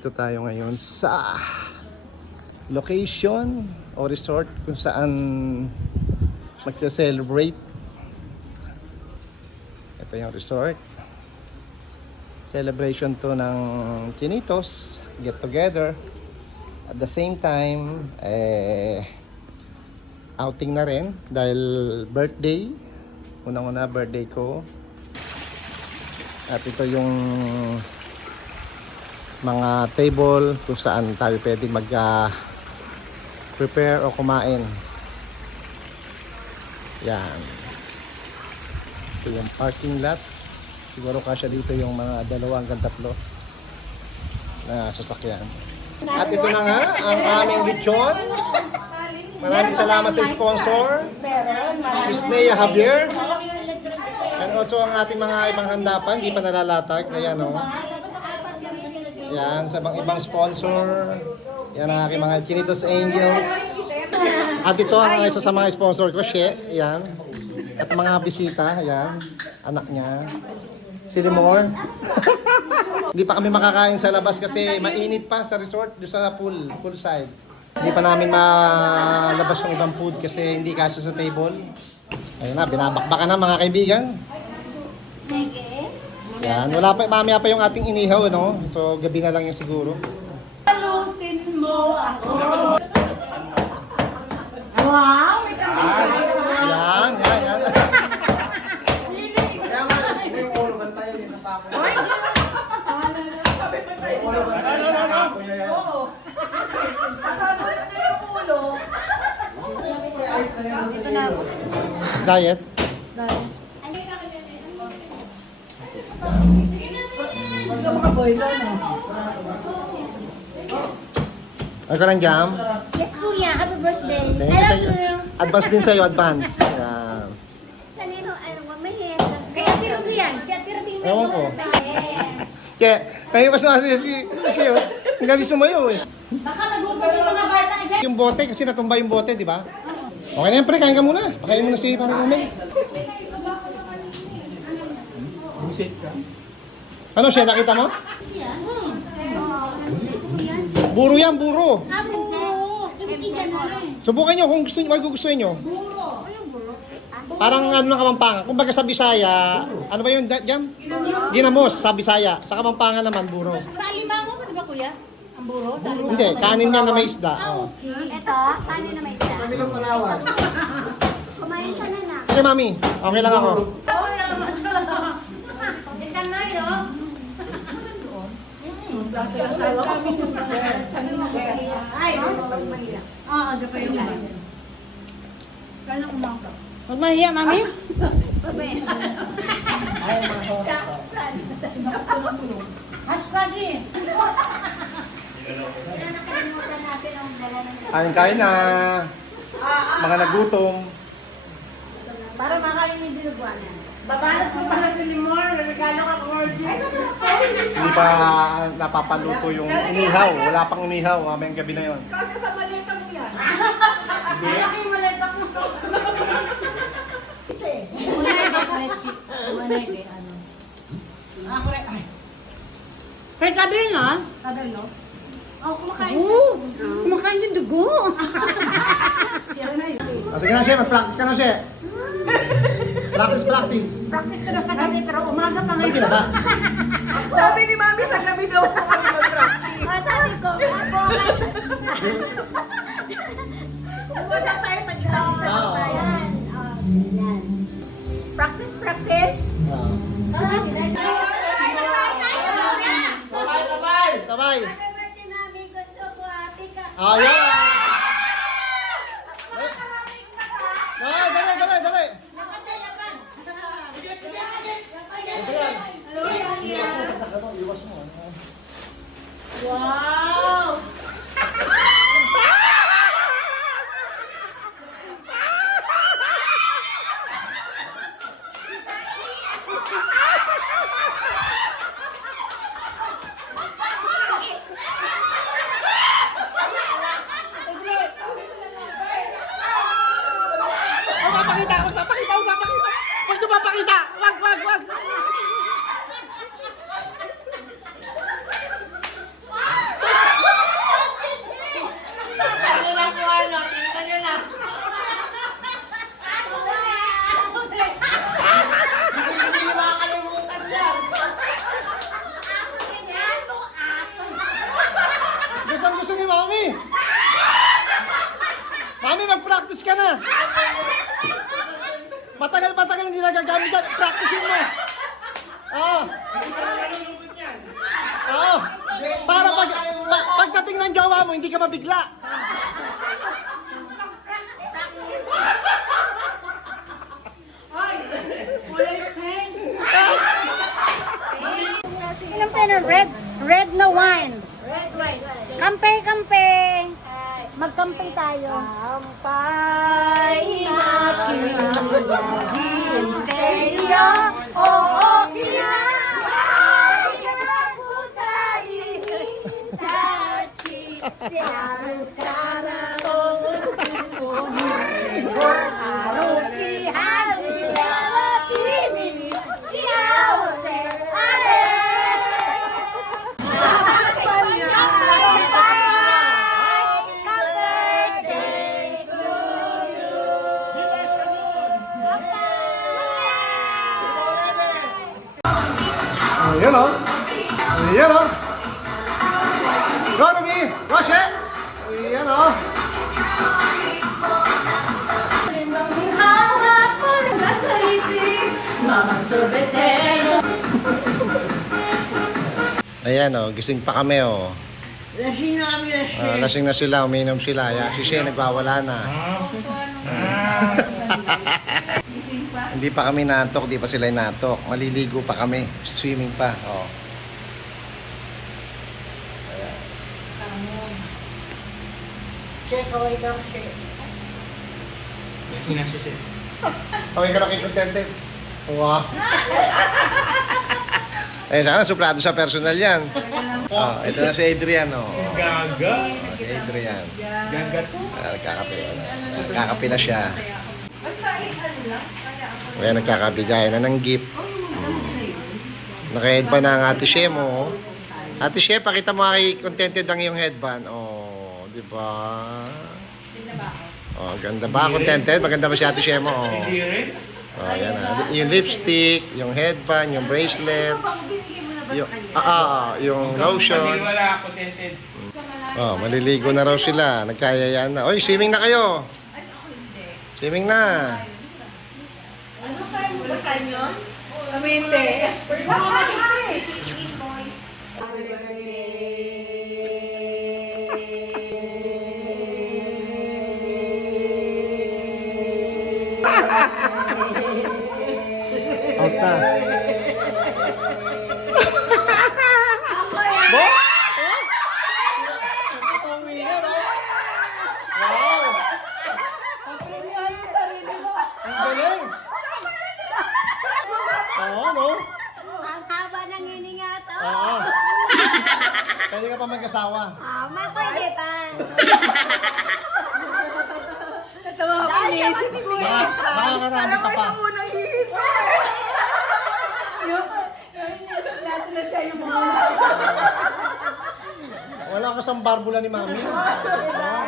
Nandito tayo ngayon sa location o resort kung saan magse-celebrate. Ito yung resort. Celebration to ng Chinitos, get together. At the same time, outing na rin dahil birthday. Unang-una birthday ko. At ito yung mga table kung saan tayo pwede prepare o kumain. Yan. Ito yung parking lot. Siguro kasya dito yung mga 2 hanggang 3 na sasakyan. At ito na nga ang aming lechon. Maraming salamat sa sponsor, Miss Nea Javier. And also ang ating mga ibang handapan, hindi pa nalalatag. Ayan o. Yan, sa ibang sponsor. Yan ang aking mga Chinitos Angels. At ito ang isa sa mga sponsor ko, She. Yan. At mga bisita, yan. Anak niya. Si Limor. Hindi pa kami makakain sa labas kasi mainit pa sa resort, doon sa pool side. Hindi pa namin malabas yung ibang food kasi hindi kasya sa table. Ayun na, binabakbakan na mga kaibigan. Yan, wala pa, mamaya pa yung ating inihaw, no? So, gabi na lang yung siguro. Salutin mo ako. Wow! Yan, yan, yan. Diet? Ay ka ng jam? Yes, kuya. Happy birthday. Thank I you, love thank you. you. Advance din sa'yo, advance. Yan. Kanino, mamahit. Kaya sino ko yan? Siya tira din. Ewan ko. Kaya, kayo mas kayo, ang galing sumayo eh. Baka nagugod yung mga bata. Yung bote, kasi natumba yung bote, di ba? Okay na yan, pre, kain ka muna. Pakain mo na si parang Umel. Ano siya, nakita mo? Buro yan, buro. Subukan nyo kung gusto nyo. Parang ano ng Kapampangan. Kung baga sa Bisaya, ano ba yun, Jam? Ginamos, sa Bisaya. Sa Kapampangan naman, buro. Sa alimango mo, di ba kuya? Ang buro? Sa alimango? Hindi, kanin niya na may isda. Oh. Ito, kanin na may isa. Kumain ka na na. Sige, mami. Okay lang ako. Ikan na yun. Ay, oo, di pa yung kailan umaga. Huwag mahiya, mami. Hash kasi. Nakalimutan natin ang dala ng Kain na. Mga nagutom. Para makain yung dinuguanan. Babalot mo pala si Limor, regalo ka gorgeous. Hindi pa napapaluto yung inihaw. Wala pang inihaw. Mamayang gabi na yon. Kasi sa maleta mo yan. Malaki yung maleta mo. Kasi. Manay de, ano. Correct. Kaya kadal na? Kadal no? Oh, kumakain siya. Kumakain yung dugo. Siya na yun. Sige na siya, mag-practice ka na siya. Practice. Practice ka na sa gabi, pero umaga pa Ba't ngayon. pinaba? Sabi ni Mami sa gabi daw po kami mag-practice. sabi ko, Wala tayo mag-practice sa Oo. tayo. yan. Yan. Practice, practice. Sabay. Happy birthday, Mami. Gusto ko happy ka. Ayan. Dali. Wow! Papakita. Huwag nyo papakita. Wag. mag-practice ka na. Matagal hindi nagagamit yan. Practicein mo. Oo. Oo. Para pagdating ng jowa mo, hindi ka mabigla. Ilang tayo ng red? Red na wine. Kampe. Magkampe tayo. Kampay natin sa'yo. Oo, Ayan o. Ayan o. Go, Ruby. Wash it. Ayan o. Ayan o, gising pa kami o. Lasing na kami, lasing. Lasing na sila, uminom sila. Ayan, si Shea nagwawala na. Hindi pa kami natok, di pa sila natok. Maliligo pa kami, swimming pa. Oh. Check away daw, check. Gising na siya siya. Okay ka na kay contented? Wow. Eh, sana suplado sa personal yan. Oh, ito na si Adrian, oh. Gaga. Si Adrian. Gaga to. Nagkakape. Nagkakape na siya. Kaya nagkakabigay na ng gift. Naka-headband na ang Ate Shea mo. Ate Shea, pakita mo kay contented ang iyong headband. Oh, di ba? Oh, ganda ba? Contented? Maganda ba si Ate Shea mo? Oh. Hindi rin. Oh, yan na. Yung lipstick, yung headband, yung bracelet, yung Hindi lotion. wala contented. Oh, maliligo na raw sila. Nagkayayaan na. Oy, swimming na kayo. Swimming na. Ano kayo basahin nyo? Kaminte. Out na. Bo? Pauwi na, no? Wow! Ang galing! Oo, no? Ang haba ng hininga to. Oo. Pwede ka pa mag-asawa. May pwede pa. Natawa ako naisip ko eh. Makakarami ka pa. Unang hihito. Yung inisip natin na siya yung mga... Wala ka sa barbula ni Mami. Oo.